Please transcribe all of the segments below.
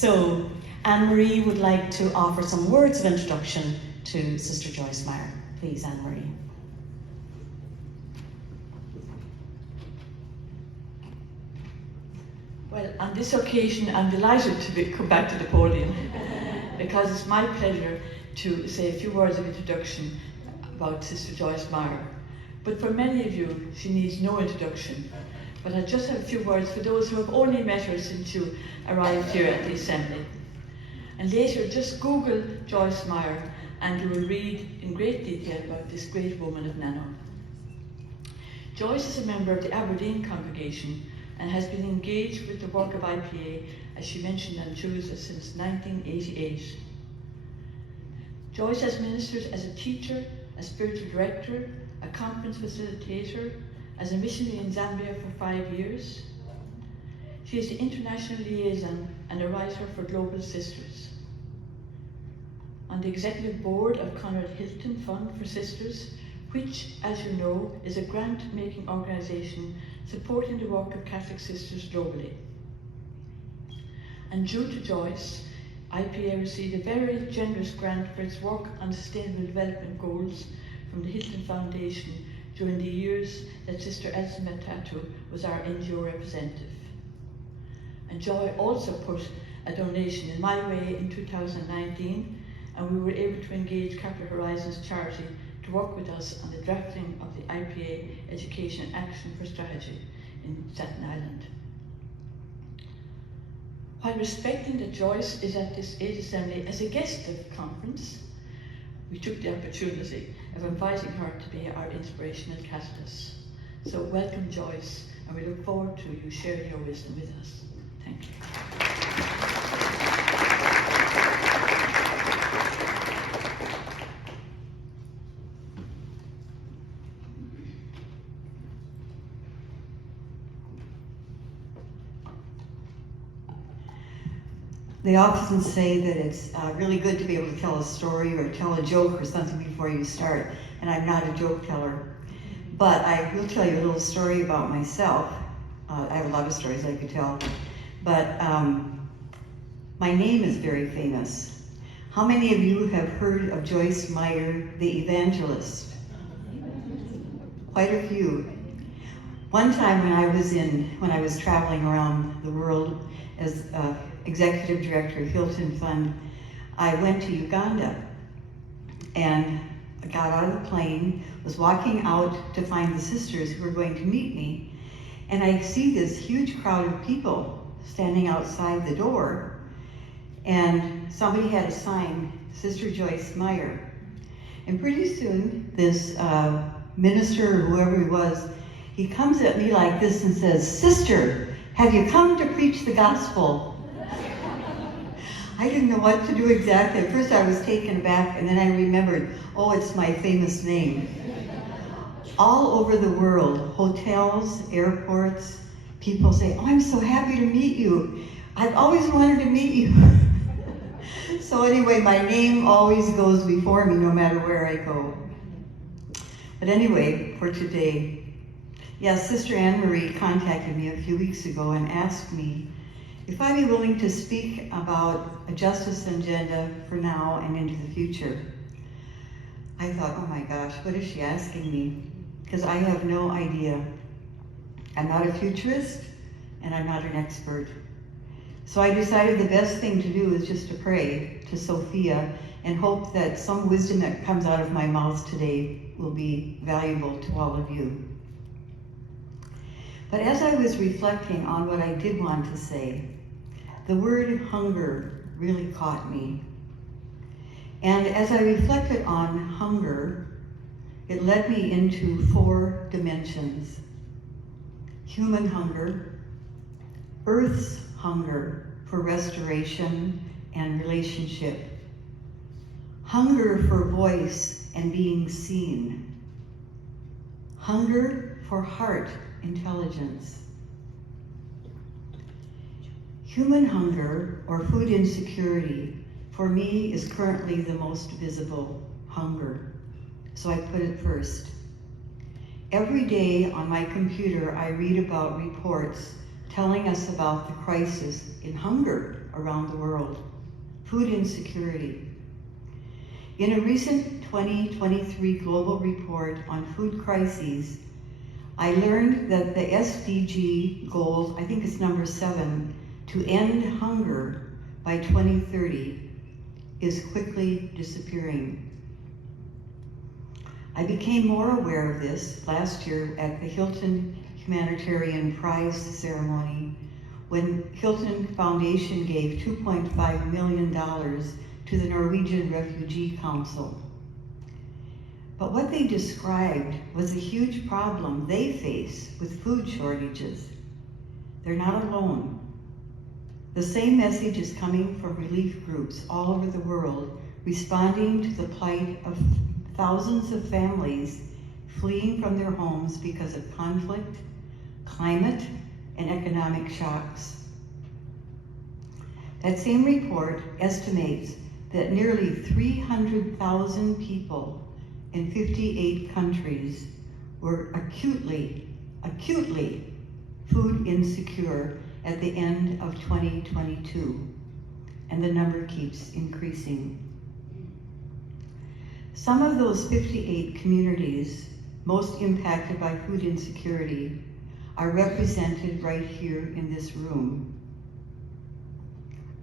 So Anne-Marie would like to offer some words of introduction to Sister Joyce Meyer. Please, Anne-Marie. Well, on this occasion, I'm delighted to come back to the podium because it's my pleasure to say a few words of introduction about Sister Joyce Meyer. But for many of you, she needs no introduction. But I just have a few words for those who have only met her since you arrived here at the Assembly. And later, just Google Joyce Meyer and you will read in great detail about this great woman of Nano. Joyce is a member of the Aberdeen congregation and has been engaged with the work of IPA, as she mentioned on Tuesday, since 1988. Joyce has ministered as a teacher, a spiritual director, a conference facilitator, as a missionary in Zambia for 5 years. She is the international liaison and a writer for Global Sisters. On the executive board of Conrad Hilton Fund for Sisters, which, as you know, is a grant-making organisation supporting the work of Catholic sisters globally. And due to Joyce, IPA received a very generous grant for its work on sustainable development goals from the Hilton Foundation during the years that Sister Elsa Matatu was our NGO representative. And Joy also put a donation in my way in 2019, and we were able to engage Capital Horizons charity to work with us on the drafting of the IPA Education Action for Strategy in Staten Island. While respecting that Joyce is at this Aid Assembly as a guest of the conference, we took the opportunity of inviting her to be our inspirational catalyst. So welcome, Joyce, and we look forward to you sharing your wisdom with us. Thank you. They often say that it's really good to be able to tell a story or tell a joke or something before you start, and I'm not a joke teller. But I will tell you a little story about myself. I have a lot of stories I could tell, but my name is very famous. How many of you have heard of Joyce Meyer, the evangelist? Quite a few. One time when I was traveling around the world as executive director of Hilton Fund, I went to Uganda and I got out of the plane, was walking out to find the sisters who were going to meet me, and I see this huge crowd of people standing outside the door, and somebody had a sign, Sister Joyce Meyer. And pretty soon, this minister or whoever he was, he comes at me like this and says, "Sister, have you come to preach the gospel?" I didn't know what to do exactly. At first I was taken aback, and then I remembered, oh, it's my famous name. All over the world, hotels, airports, people say, "Oh, I'm so happy to meet you. I've always wanted to meet you." So anyway, my name always goes before me no matter where I go. But anyway, for today, yes, Sister Anne-Marie contacted me a few weeks ago and asked me if I'd be willing to speak about a justice agenda for now and into the future. I thought, oh my gosh, what is she asking me? Because I have no idea. I'm not a futurist and I'm not an expert. So I decided the best thing to do is just to pray to Sophia and hope that some wisdom that comes out of my mouth today will be valuable to all of you. But as I was reflecting on what I did want to say, the word hunger really caught me. And as I reflected on hunger, it led me into 4 dimensions. Human hunger, Earth's hunger for restoration and relationship, hunger for voice and being seen, hunger for heart intelligence. Human hunger, or food insecurity, for me is currently the most visible hunger. So I put it first. Every day on my computer, I read about reports telling us about the crisis in hunger around the world: food insecurity. In a recent 2023 global report on food crises, I learned that the SDG goal, I think it's number 7, to end hunger by 2030, is quickly disappearing. I became more aware of this last year at the Hilton Humanitarian Prize ceremony, when Hilton Foundation gave $2.5 million to the Norwegian Refugee Council. But what they described was a huge problem they face with food shortages. They're not alone. The same message is coming from relief groups all over the world, responding to the plight of thousands of families fleeing from their homes because of conflict, climate, and economic shocks. That same report estimates that nearly 300,000 people in 58 countries were acutely food insecure at the end of 2022, and the number keeps increasing. Some of those 58 communities most impacted by food insecurity are represented right here in this room.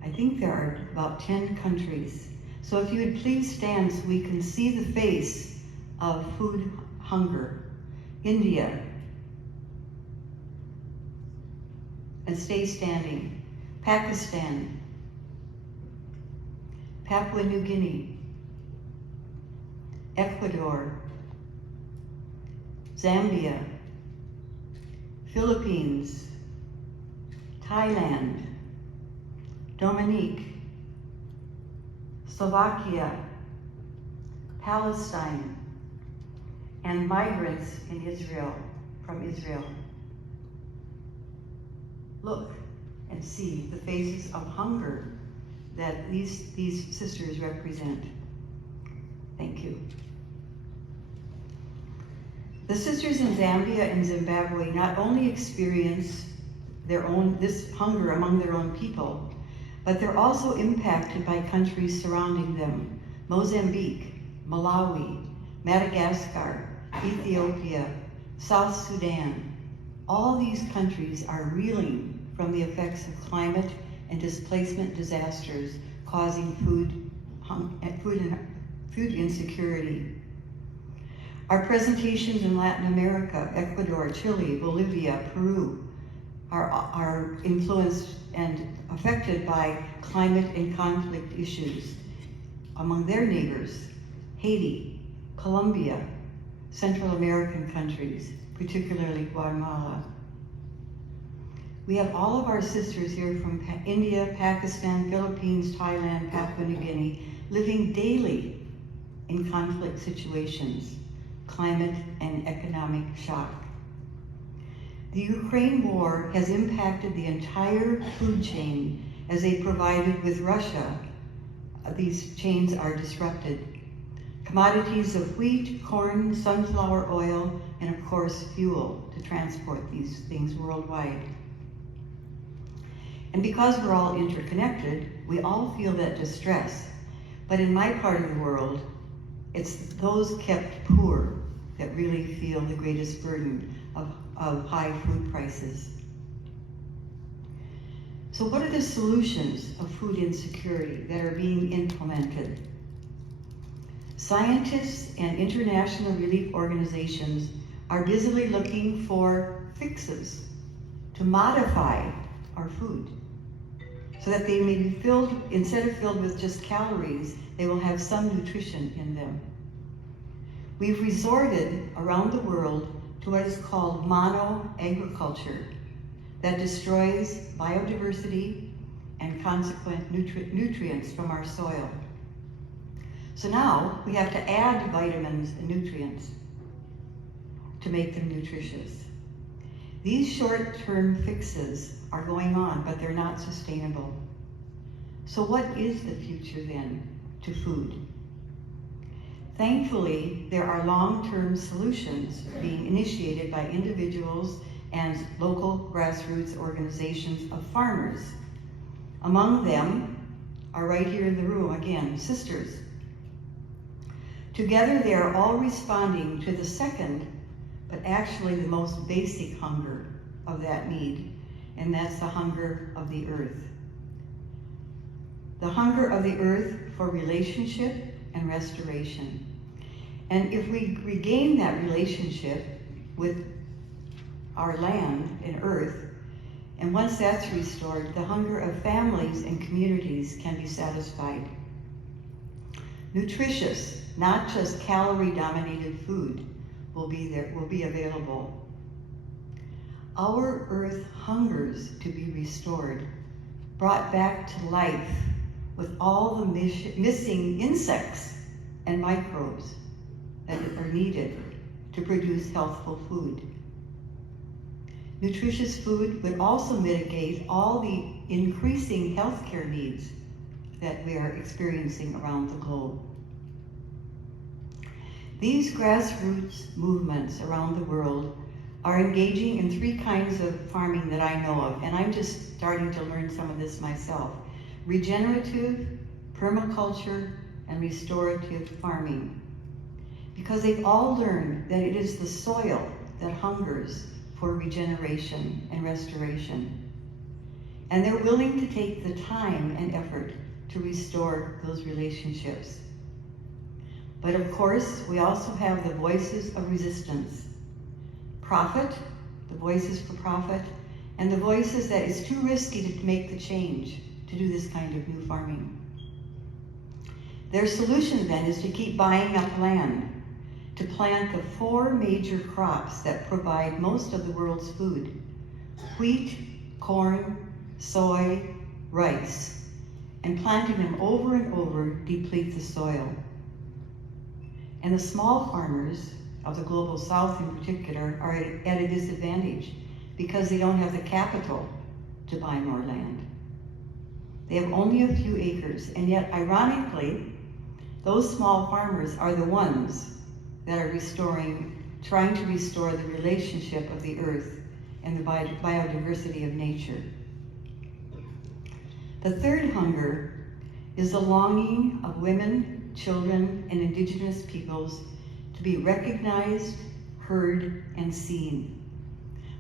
I think there are about 10 countries. So if you would please stand so we can see the face of food hunger. India. And stay standing. Pakistan. Papua New Guinea. Ecuador. Zambia. Philippines. Thailand. Dominique. Slovakia. Palestine. And migrants in Israel, from Israel. Look and see the faces of hunger that these sisters represent. Thank you. The sisters in Zambia and Zimbabwe not only experience this hunger among their own people, but they're also impacted by countries surrounding them: Mozambique, Malawi, Madagascar, Ethiopia, South Sudan. All these countries are reeling from the effects of climate and displacement disasters causing food insecurity. Our presentations in Latin America, Ecuador, Chile, Bolivia, Peru are influenced and affected by climate and conflict issues among their neighbors: Haiti, Colombia, Central American countries, particularly Guatemala. We have all of our sisters here from India, Pakistan, Philippines, Thailand, Papua New Guinea, living daily in conflict situations, climate and economic shock. The Ukraine war has impacted the entire food chain as they provided with Russia. These chains are disrupted. Commodities of wheat, corn, sunflower oil, and of course fuel to transport these things worldwide. And because we're all interconnected, we all feel that distress. But in my part of the world, it's those kept poor that really feel the greatest burden of high food prices. So what are the solutions of food insecurity that are being implemented? Scientists and international relief organizations are busily looking for fixes to modify our food so that they may be filled, instead of filled with just calories, they will have some nutrition in them. We've resorted around the world to what is called mono-agriculture that destroys biodiversity and consequent nutrients from our soil. So now we have to add vitamins and nutrients to make them nutritious. These short-term fixes are going on, but they're not sustainable. So what is the future then to food? Thankfully, there are long-term solutions being initiated by individuals and local grassroots organizations of farmers Among them are right here in the room again, sisters. Together they are all responding to the second, but actually the most basic hunger of that need, and that's the hunger of the earth. The hunger of the earth for relationship and restoration. And if we regain that relationship with our land and earth, and once that's restored, the hunger of families and communities can be satisfied. Nutritious, not just calorie-dominated food will be available. Our earth hungers to be restored, brought back to life with all the missing insects and microbes that are needed to produce healthful food. Nutritious food would also mitigate all the increasing healthcare needs that we are experiencing around the globe. These grassroots movements around the world are engaging in three kinds of farming that I know of, and I'm just starting to learn some of this myself. Regenerative, permaculture, and restorative farming. Because they've all learned that it is the soil that hungers for regeneration and restoration. And they're willing to take the time and effort to restore those relationships. But of course, we also have the voices of resistance. Profit, the voices for profit, and the voices that it's too risky to make the change to do this kind of new farming. Their solution then is to keep buying up land, to plant the 4 major crops that provide most of the world's food: wheat, corn, soy, rice, and planting them over and over deplete the soil. And the small farmers of the global south in particular are at a disadvantage because they don't have the capital to buy more land. They have only a few acres, and yet ironically, those small farmers are the ones that are trying to restore the relationship of the earth and the biodiversity of nature. The third hunger is the longing of women, children, and indigenous peoples to be recognized, heard, and seen.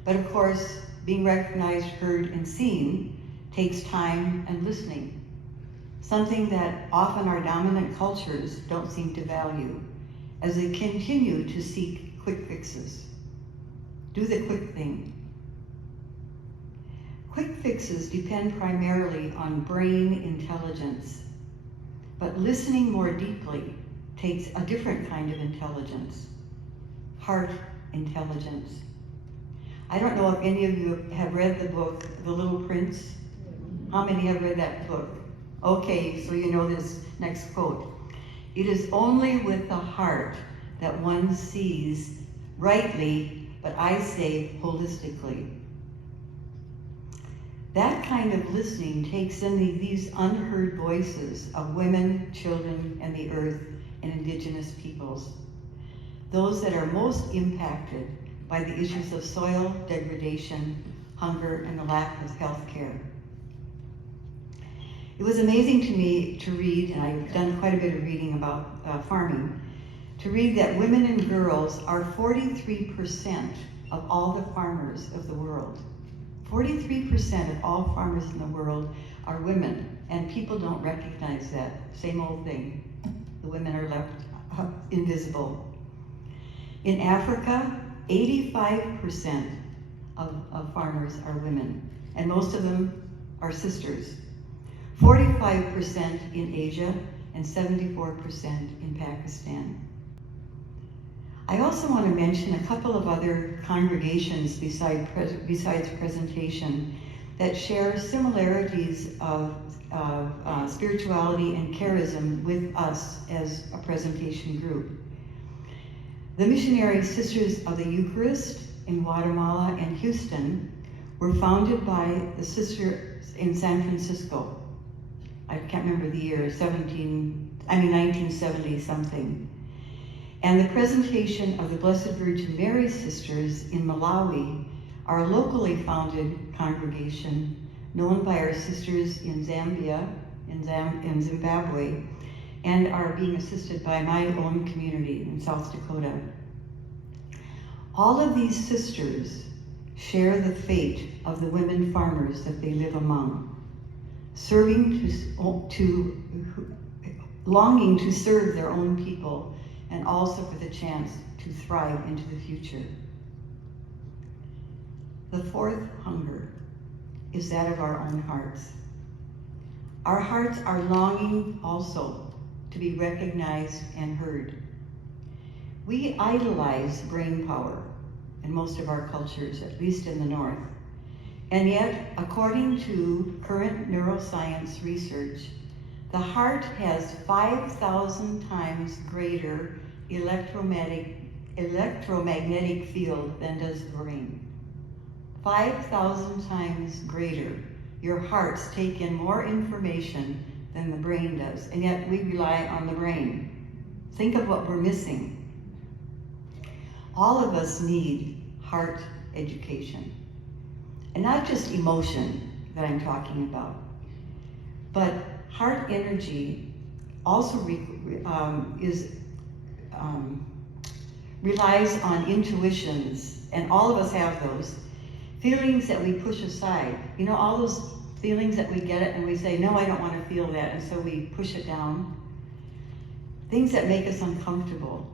But of course, being recognized, heard, and seen takes time and listening, something that often our dominant cultures don't seem to value, as they continue to seek quick fixes. Do the quick thing. Quick fixes depend primarily on brain intelligence, but listening more deeply takes a different kind of intelligence, heart intelligence. I don't know if any of you have read the book, The Little Prince. How many have read that book? Okay, so you know this next quote. It is only with the heart that one sees rightly, but I say holistically. That kind of listening takes in these unheard voices of women, children, and the earth and indigenous peoples. Those that are most impacted by the issues of soil degradation, hunger, and the lack of health care. It was amazing to me to read, and I've done quite a bit of reading about farming, to read that women and girls are 43% of all the farmers of the world. 43% of all farmers in the world are women, and people don't recognize that. Same old thing. The women are left invisible. In Africa, 85% of farmers are women, and most of them are sisters. 45% in Asia and 74% in Pakistan. I also want to mention a couple of other congregations besides presentation that share similarities of spirituality and charism with us as a presentation group. The Missionary Sisters of the Eucharist in Guatemala and Houston were founded by the sisters in San Francisco. I can't remember the year, 1970 something. And the presentation of the Blessed Virgin Mary Sisters in Malawi are a locally founded congregation known by our sisters in Zambia, in Zimbabwe, and are being assisted by my own community in South Dakota. All of these sisters share the fate of the women farmers that they live among, longing to serve their own people and also for the chance to thrive into the future. The fourth hunger is that of our own hearts. Our hearts are longing also to be recognized and heard. We idolize brain power in most of our cultures, at least in the North. And yet, according to current neuroscience research, the heart has 5,000 times greater electromagnetic field than does the brain. 5,000 times greater. Your hearts take in more information than the brain does, and yet we rely on the brain. Think of what we're missing. All of us need heart education. And not just emotion that I'm talking about, but heart energy also relies on intuitions, and all of us have those. Feelings that we push aside. You know, all those feelings that we get it and we say, no, I don't want to feel that, and so we push it down. Things that make us uncomfortable.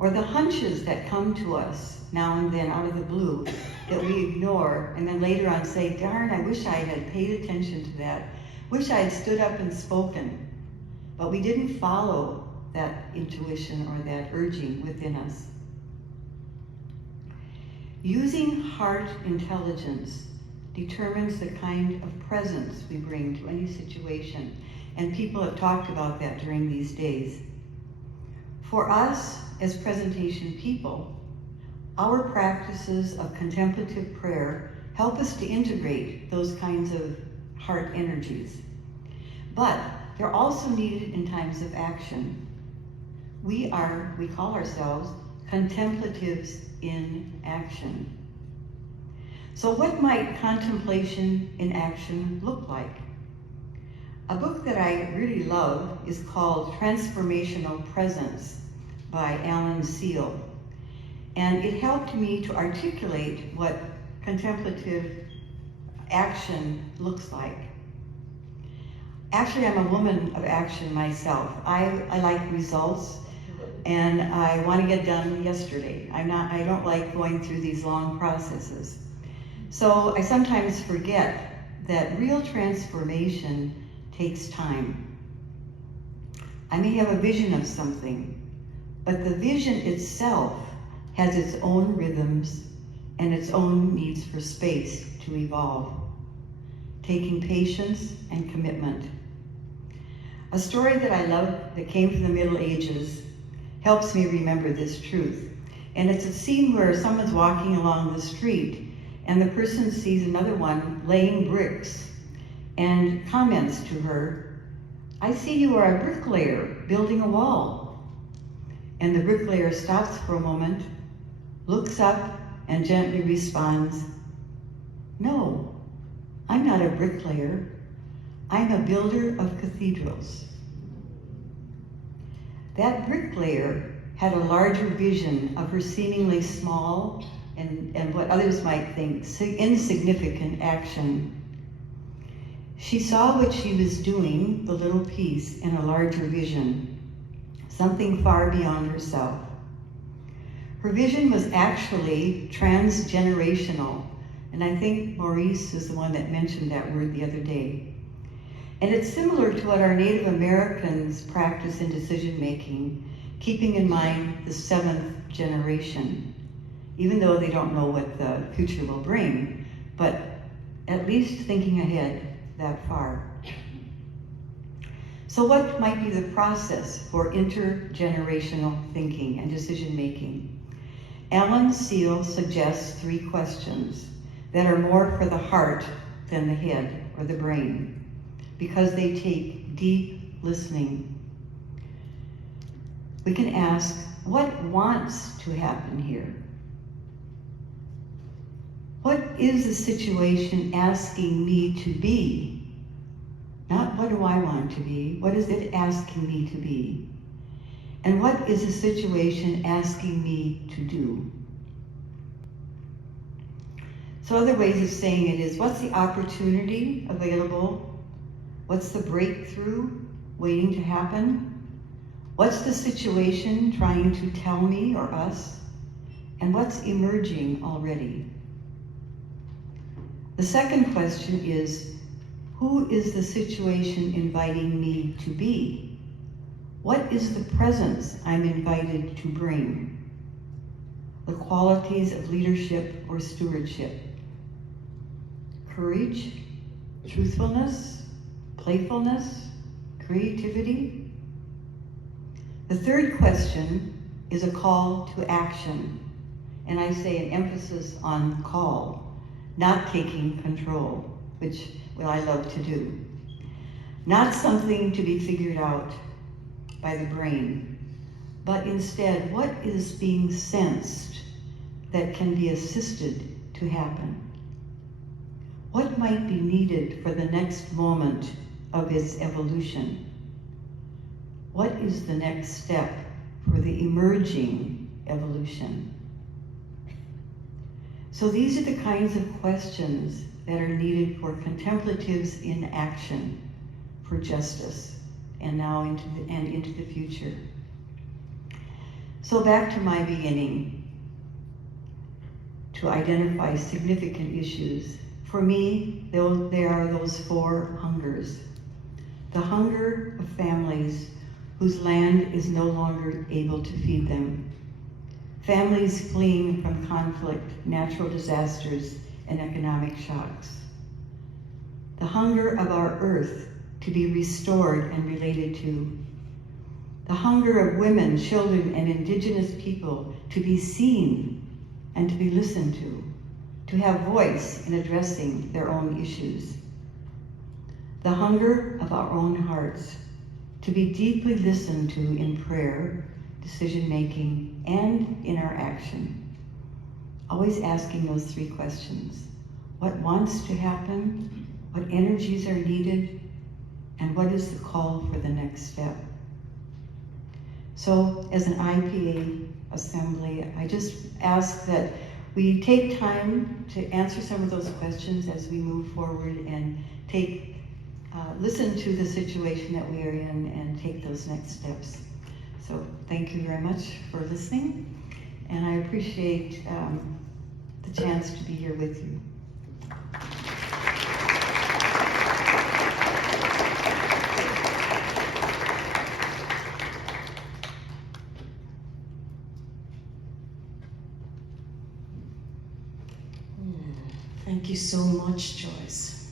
Or the hunches that come to us now and then out of the blue that we ignore, and then later on say, darn, I wish I had paid attention to that. Wish I had stood up and spoken. But we didn't follow that intuition or that urging within us. Using heart intelligence determines the kind of presence we bring to any situation, and people have talked about that during these days. For us, as presentation people, our practices of contemplative prayer help us to integrate those kinds of heart energies. But they're also needed in times of action. We call ourselves contemplatives in action. So what might contemplation in action look like? A book that I really love is called Transformational Presence by Alan Seale. And it helped me to articulate what contemplative action looks like. Actually, I'm a woman of action myself. I like results, and I want to get done yesterday. I don't like going through these long processes. So I sometimes forget that real transformation takes time. I may have a vision of something, but the vision itself has its own rhythms and its own needs for space to evolve, taking patience and commitment. A story that I love that came from the Middle Ages helps me remember this truth. And it's a scene where someone's walking along the street and the person sees another one laying bricks and comments to her, I see you are a bricklayer building a wall. And the bricklayer stops for a moment, looks up, and gently responds, no, I'm not a bricklayer. I'm a builder of cathedrals. That bricklayer had a larger vision of her seemingly small and what others might think insignificant action. She saw what she was doing, the little piece, in a larger vision, something far beyond herself. Her vision was actually transgenerational, and I think Maurice is the one that mentioned that word the other day. And it's similar to what our Native Americans practice in decision making, keeping in mind the seventh generation, even though they don't know what the future will bring, but at least thinking ahead that far. So what might be the process for intergenerational thinking and decision making? Alan Seale suggests 3 questions that are more for the heart than the head or the brain, because they take deep listening. We can ask, what wants to happen here? What is the situation asking me to be? Not what do I want to be, what is it asking me to be? And what is the situation asking me to do? So other ways of saying it is, what's the opportunity available? What's the breakthrough waiting to happen? What's the situation trying to tell me or us? And what's emerging already? The second question is, who is the situation inviting me to be? What is the presence I'm invited to bring? The qualities of leadership or stewardship. Courage, truthfulness, playfulness, creativity. The third question is a call to action, and I say an emphasis on call, not taking control, which I love to do. Not something to be figured out by the brain, but instead what is being sensed that can be assisted to happen? What might be needed for the next moment of its evolution? What is the next step for the emerging evolution? So these are the kinds of questions that are needed for contemplatives in action for justice and now into the future. So back to my beginning, to identify significant issues. For me, there are those four hungers. The hunger of families whose land is no longer able to feed them. Families fleeing from conflict, natural disasters, and economic shocks. The hunger of our earth to be restored and related to. The hunger of women, children, and indigenous people to be seen and to be listened to have voice in addressing their own issues. The hunger of our own hearts to be deeply listened to in prayer, decision-making, and in our action. Always asking those three questions. What wants to happen? What energies are needed? And what is the call for the next step? So as an IPA assembly, I just ask that we take time to answer some of those questions as we move forward and listen to the situation that we are in and take those next steps. So thank you very much for listening, and I appreciate the chance to be here with you. Thank you so much, Joyce.